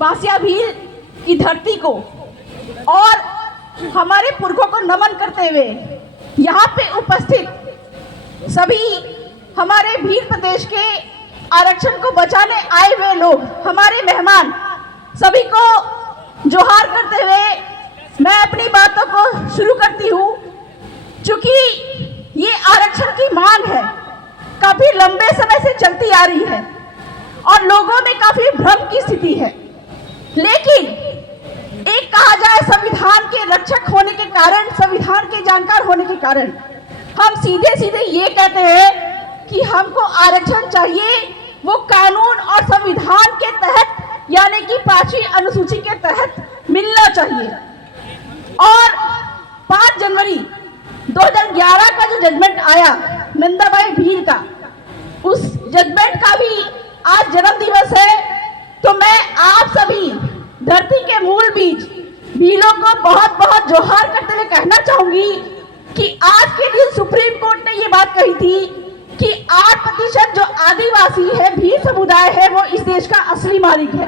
बासिया भील की धरती को और हमारे पुरखों को नमन करते हुए यहाँ पे उपस्थित सभी हमारे भील प्रदेश के आरक्षण को बचाने आए हुए लोग, हमारे मेहमान, सभी को जोहार करते हुए मैं अपनी बातों को शुरू करती हूँ। क्योंकि ये आरक्षण की मांग है, काफी लंबे समय से चलती आ रही है और लोगों में काफी भ्रम की स्थिति है। लेकिन एक कहा जाए, संविधान के रक्षक होने के कारण, संविधान के जानकार होने के कारण हम सीधे सीधे ये कहते हैं कि हमको आरक्षण चाहिए, वो कानून और संविधान के तहत यानी कि 5वीं अनुसूची के तहत मिलना चाहिए। और 5 जनवरी 2011 का जो जजमेंट आया नंदाबाई भील का, उस जजमेंट का भी आज जन्म दिवस है। तो मैं आप सभी धरती के मूल बीज भीलों को बहुत बहुत जोहार करते हुए कहना चाहूंगी कि आज के दिन सुप्रीम कोर्ट ने ये बात कही थी कि 8% जो आदिवासी है, भील समुदाय है, वो इस देश का असली मालिक है।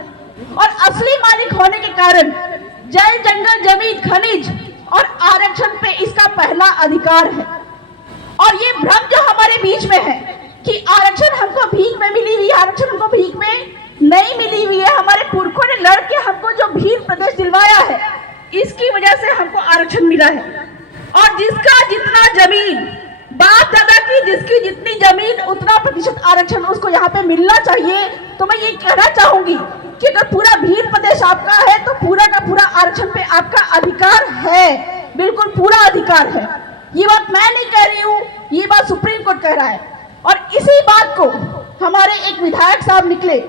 और असली मालिक होने के कारण जल, जंगल, जमीन, खनिज और आरक्षण पे इसका पहला अधिकार है। और ये भ्रम जो हमारे बीच में है कि आरक्षण हमको भीख में मिली हुई है, आरक्षण हमको भीख में नहीं मिली हुई है। हमारे पुरखों ने लड़के हमको जो भील प्रदेश दिलवाया है, इसकी वजह से हमको आरक्षण मिला है। और जिसका जितना जमीन, बाप दादा की जिसकी जितनी जमीन, उतना प्रतिशत आरक्षण उसको यहाँ पे मिलना चाहिए। तो मैं ये कहना चाहूंगी कि अगर पूरा भील प्रदेश आपका है तो पूरा का पूरा आरक्षण पे आपका अधिकार है, बिल्कुल पूरा अधिकार है। ये बात मैं नहीं कह रही हूँ, ये बात सुप्रीम कोर्ट कह रहा है। और इसी बात को हमारे एक विधायक साहब निकले,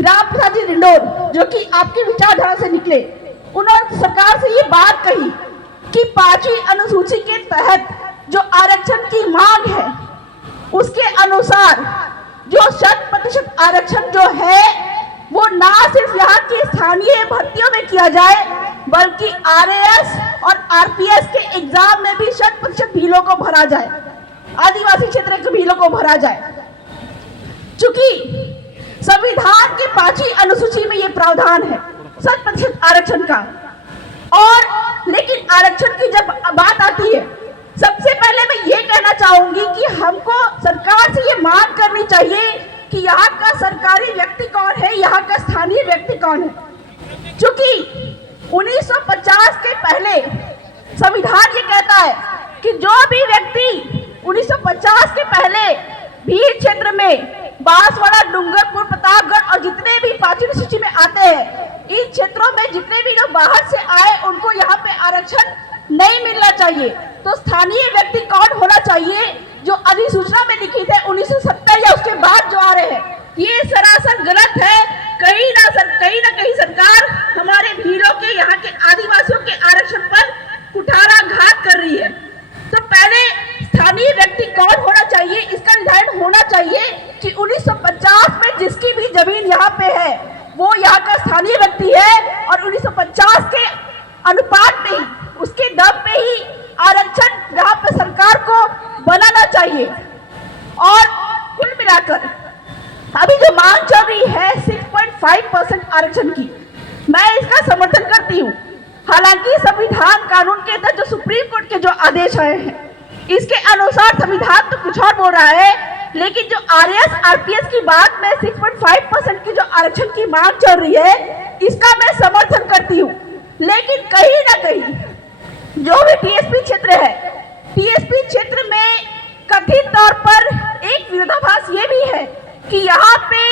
राम प्रसाद जी डिंडोर, जो कि आपकी विचारधारा से निकले, उन्होंने सरकार से ये बात कही कि 5वीं अनुसूची के तहत जो आरक्षण की मांग है, उसके अनुसार जो 100% आरक्षण जो है वो ना सिर्फ यहाँ की स्थानीय भर्तियों में किया जाए, बल्कि RAS और RPS के एग्जाम में भी 100% भीलों को भरा जाए, आदिवासी क्षेत्र के भीलों को भरा जाए। चूंकि संविधान की 5वीं अनुसूची में ये प्रावधान है 100% आरक्षण का। और लेकिन आरक्षण की जब बात आती है, सबसे पहले मैं ये कहना चाहूंगी कि हमको सरकार से ये मांग करनी चाहिए कि यहाँ का सरकारी व्यक्ति कौन है, यहाँ का स्थानीय व्यक्ति कौन है। क्योंकि 1950 के पहले संविधान ये कहता है कि जो भी व्यक्ति 1950 के पहले भील क्षेत्र में बांसवाड़ा, डूंगरपुर, प्रतापगढ़ और जितने भी 5वीं सूची में आते हैं, इन क्षेत्रों में जितने भी लोग बाहर से आए, उनको यहाँ पे आरक्षण नहीं मिलना चाहिए। तो स्थानीय व्यक्ति कौन होना चाहिए? जो अधिसूचना में लिखित है 1970 या उसके बाद जो आ रहे हैं, ये सरासर गलत है। कहीं ना कहीं सरकार हमारे भीलों के, यहाँ के आदिवासियों के आरक्षण पर कुठाराघात कर रही है। तो पहले स्थानीय व्यक्ति कौन होना चाहिए, इसका निर्धारण होना चाहिए कि 1950 में जिसकी भी जमीन यहाँ पे है वो यहाँ का स्थानीय व्यक्ति है। और 1950 के अनुपात में ही, उसके दम पे ही आरक्षण यहाँ पे सरकार को बनाना चाहिए। और कुल मिलाकर अभी जो मांग चल रही है 6.5% आरक्षण की, मैं इसका समर्थन करती हूँ। हालांकि संविधान कानून के तहत जो सुप्रीम कोर्ट के जो आदेश आए हैं, इसके अनुसार संविधान तो कुछ और बोल रहा है, लेकिन जो RAS RPS की बात में 6.5% की जो आरक्षण की मांग चल रही है, इसका मैं समर्थन करती हूँ। लेकिन कहीं ना कहीं जो भी TSP क्षेत्र है, TSP क्षेत्र में कथित तौर पर एक विरोधाभास ये भी है कि यहाँ पे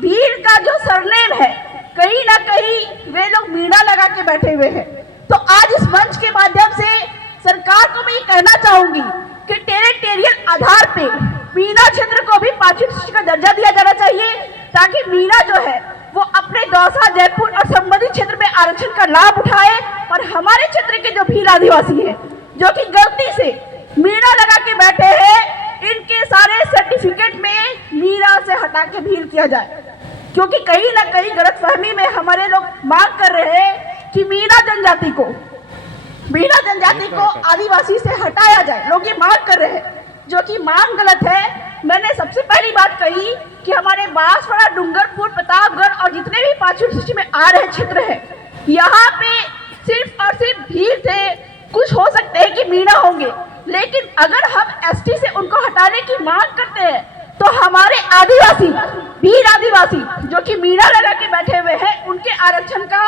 भील का जो सरनेम है, कहीं ना कहीं वे लोग मीणा लगा के बैठे हुए हैं। तो आज इस मंच के माध्यम से सरकार को मैं ये कहना चाहूंगी कि टेरिटोरियल आधार पे मीणा क्षेत्र को भी 5वीं सूची का दर्जा दिया जाना चाहिए, ताकि मीणा जो है वो अपने दौसा, जयपुर और संबंधित क्षेत्र में आरक्षण का लाभ उठाए। और हमारे क्षेत्र के जो भील आदिवासी हैं, जो कि गलती से मीणा लगा के बैठे हैं, इनके सारे सर्टिफिकेट में मीणा से हटा के भील किया जाए। क्योंकि कहीं ना कहीं गलतफहमी में हमारे लोग मांग कर रहे हैं कि मीणा जनजाति को आदिवासी से हटाया जाए। लोग ये मांग कर रहे हैं, जो कि मांग गलत है। मैंने सबसे पहली बात कही कि हमारे बांसवाड़ा, डूंगरपुर, प्रतापगढ़ और जितने भी पांचवी सूची में आ रहे क्षेत्र हैं, यहाँ पे सिर्फ और सिर्फ भीड़ से कुछ हो सकते हैं कि मीणा होंगे, लेकिन अगर हम एसटी से उनको हटाने की मांग करते हैं तो हमारे आदिवासी, भीड़ आदिवासी जो कि मीणा लगा के बैठे हुए हैं, उनके आरक्षण का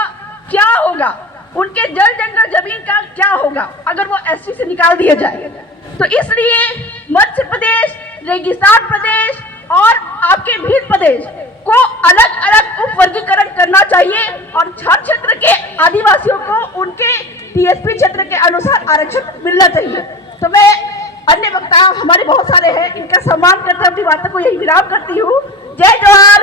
क्या होगा, उनके जल जंगल जमीन का क्या होगा अगर वो एसटी से निकाल दिए जाए। तो इसलिए मध्य प्रदेश, रेगिस्तान प्रदेश और आपके भीड़ प्रदेश को अलग अलग उप वर्गीकरण करना चाहिए और हर क्षेत्र के आदिवासियों को उनके टीएसपी क्षेत्र के अनुसार आरक्षण मिलना चाहिए। तो मैं अन्य वक्ता हमारे बहुत सारे हैं, इनका सम्मान करते हुए अपनी बातों को यही विराम करती हूँ। जय जवान।